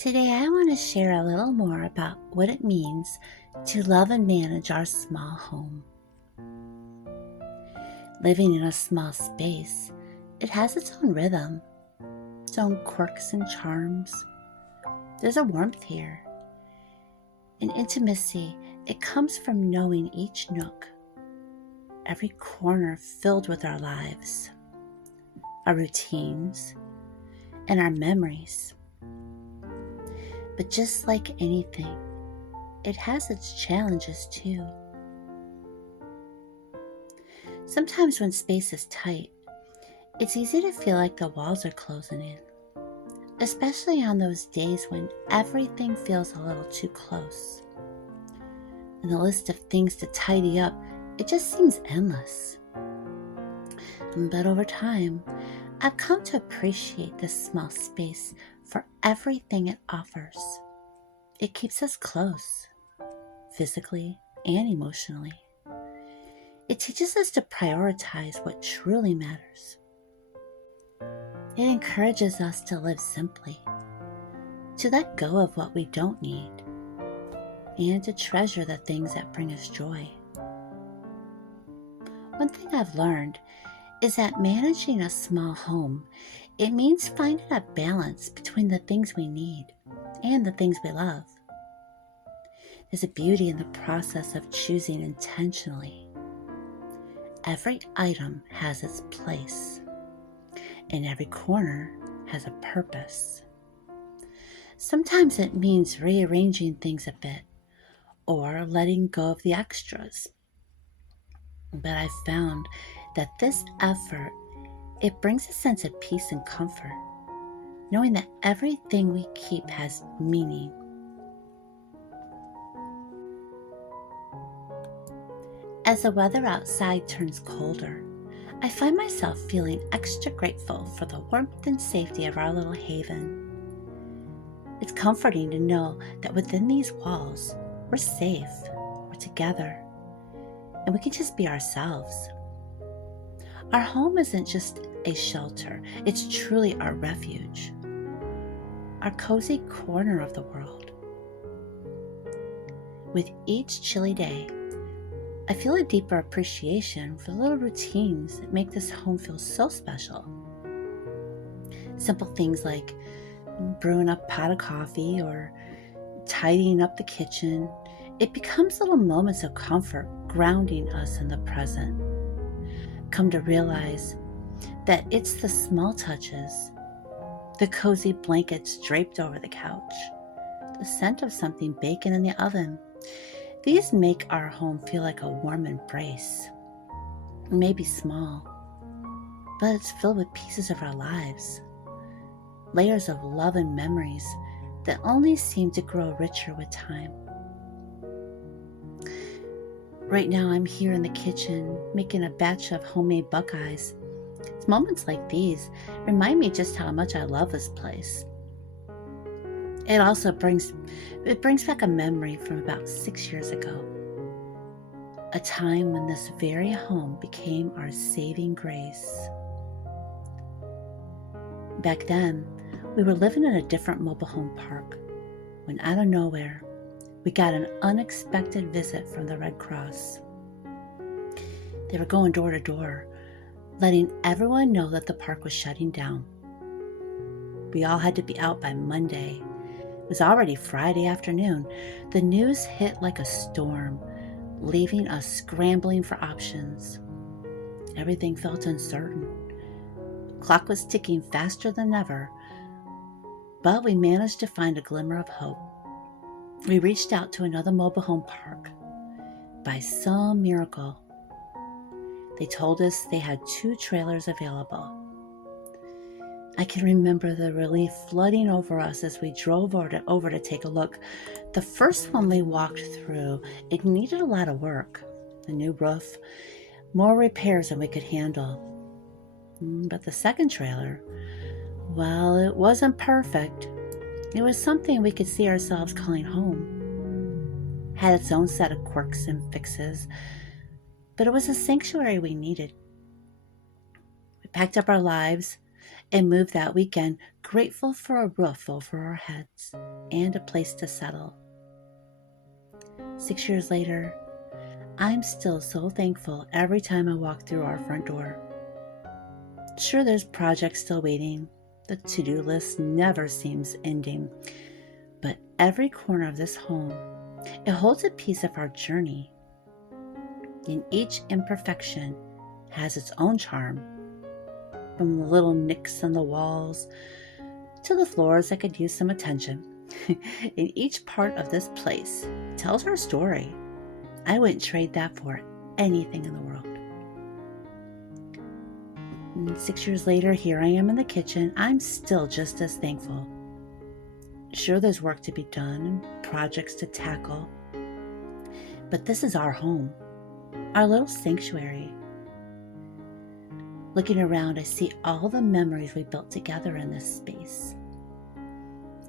Today, I want to share a little more about what it means to love and manage our small home. Living in a small space, it has its own rhythm, its own quirks and charms. There's a warmth here, an intimacy. It comes from knowing each nook, every corner filled with our lives, our routines, and our memories. But just like anything, it has its challenges too. Sometimes when space is tight, it's easy to feel like the walls are closing in, especially on those days when everything feels a little too close. And the list of things to tidy up, it just seems endless. But over time, I've come to appreciate this small space for everything it offers. It keeps us close, physically and emotionally. It teaches us to prioritize what truly matters. It encourages us to live simply, to let go of what we don't need, and to treasure the things that bring us joy. One thing I've learned is that managing a small home, it means finding a balance between the things we need and the things we love. There's a beauty in the process of choosing intentionally. Every item has its place, and every corner has a purpose. Sometimes it means rearranging things a bit or letting go of the extras. But I've found that this effort, it brings a sense of peace and comfort, knowing that everything we keep has meaning. As the weather outside turns colder, I find myself feeling extra grateful for the warmth and safety of our little haven. It's comforting to know that within these walls, we're safe, we're together, and we can just be ourselves. Our home isn't just a shelter, it's truly our refuge, our cozy corner of the world. With each chilly day, I feel a deeper appreciation for the little routines that make this home feel so special. Simple things like brewing a pot of coffee or tidying up the kitchen, it becomes little moments of comfort, grounding us in the present. Come to realize that it's the small touches, the cozy blankets draped over the couch, the scent of something baking in the oven. These make our home feel like a warm embrace. It may be small, but it's filled with pieces of our lives, layers of love and memories that only seem to grow richer with time. Right now, I'm here in the kitchen making a batch of homemade buckeyes. It's moments like these remind me just how much I love this place. It also brings back a memory from about 6 years ago, a time when this very home became our saving grace. Back then, we were living in a different mobile home park when out of nowhere, we got an unexpected visit from the Red Cross. They were going door to door, letting everyone know that the park was shutting down. We all had to be out by Monday. It was already Friday afternoon. The news hit like a storm, leaving us scrambling for options. Everything felt uncertain. Clock was ticking faster than ever, but we managed to find a glimmer of hope. We reached out to another mobile home park. By some miracle, they told us they had 2 trailers available. I can remember the relief flooding over us as we drove over to take a look. The first one we walked through, it needed a lot of work. A new roof, more repairs than we could handle. But the second trailer, well, it wasn't perfect. It was something we could see ourselves calling home. Had its own set of quirks and fixes, but it was a sanctuary we needed. We packed up our lives and moved that weekend, grateful for a roof over our heads and a place to settle. 6 years later, I'm still so thankful every time I walk through our front door. Sure, there's projects still waiting. The to-do list never seems ending. But every corner of this home, it holds a piece of our journey. And each imperfection has its own charm. From the little nicks in the walls to the floors that could use some attention. And each part of this place tells our story. I wouldn't trade that for anything in the world. And 6 years later, here I am in the kitchen. I'm still just as thankful. Sure, there's work to be done and projects to tackle, but this is our home, our little sanctuary. Looking around, I see all the memories we built together in this space.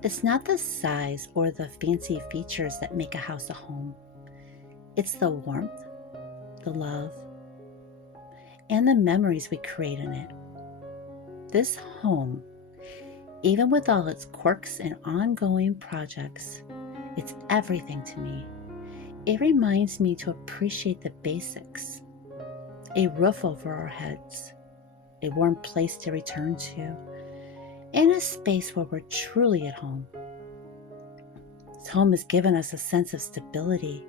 It's not the size or the fancy features that make a house a home. It's the warmth, the love, and the memories we create in it. This home, even with all its quirks and ongoing projects, it's everything to me. It reminds me to appreciate the basics. A roof over our heads, a warm place to return to, and a space where we're truly at home. This home has given us a sense of stability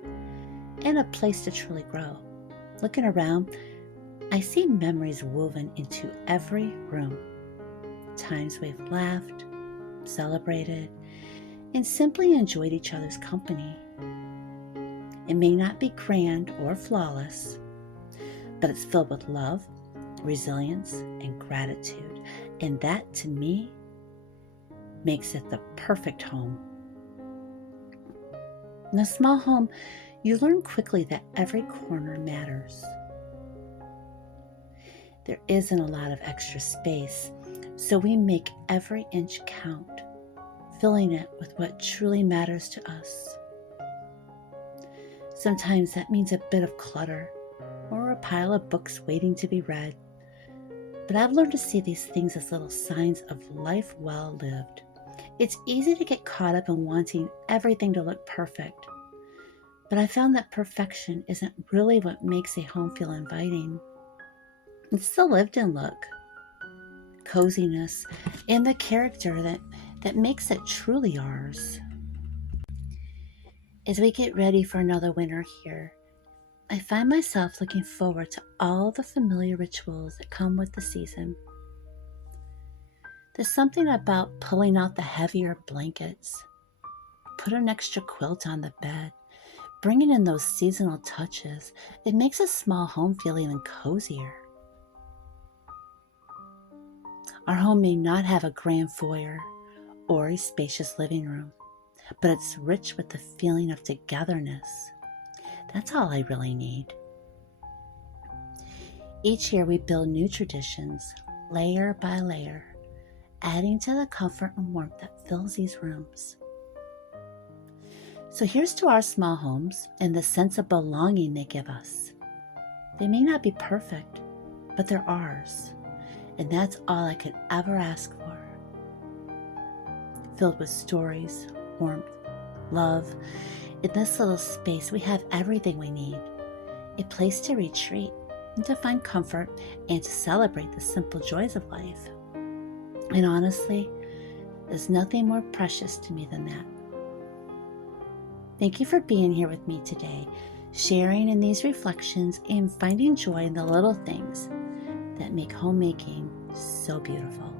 and a place to truly grow. Looking around, I see memories woven into every room. Times we've laughed, celebrated, and simply enjoyed each other's company. It may not be grand or flawless, but it's filled with love, resilience, and gratitude. And that, to me, makes it the perfect home. In a small home, you learn quickly that every corner matters. There isn't a lot of extra space, so we make every inch count, filling it with what truly matters to us. Sometimes that means a bit of clutter or a pile of books waiting to be read. But I've learned to see these things as little signs of life well lived. It's easy to get caught up in wanting everything to look perfect. But I found that perfection isn't really what makes a home feel inviting. It's the lived-in look, coziness, and the character that makes it truly ours. As we get ready for another winter here, I find myself looking forward to all the familiar rituals that come with the season. There's something about pulling out the heavier blankets, put an extra quilt on the bed, bringing in those seasonal touches. It makes a small home feel even cozier. Our home may not have a grand foyer or a spacious living room, but it's rich with the feeling of togetherness. That's all I really need. Each year we build new traditions, layer by layer, adding to the comfort and warmth that fills these rooms. So here's to our small homes and the sense of belonging they give us. They may not be perfect, but they're ours, and that's all I could ever ask for. Filled with stories, warmth, love. In this little space, we have everything we need. A place to retreat and to find comfort and to celebrate the simple joys of life. And honestly, there's nothing more precious to me than that. Thank you for being here with me today, sharing in these reflections and finding joy in the little things that make homemaking so beautiful.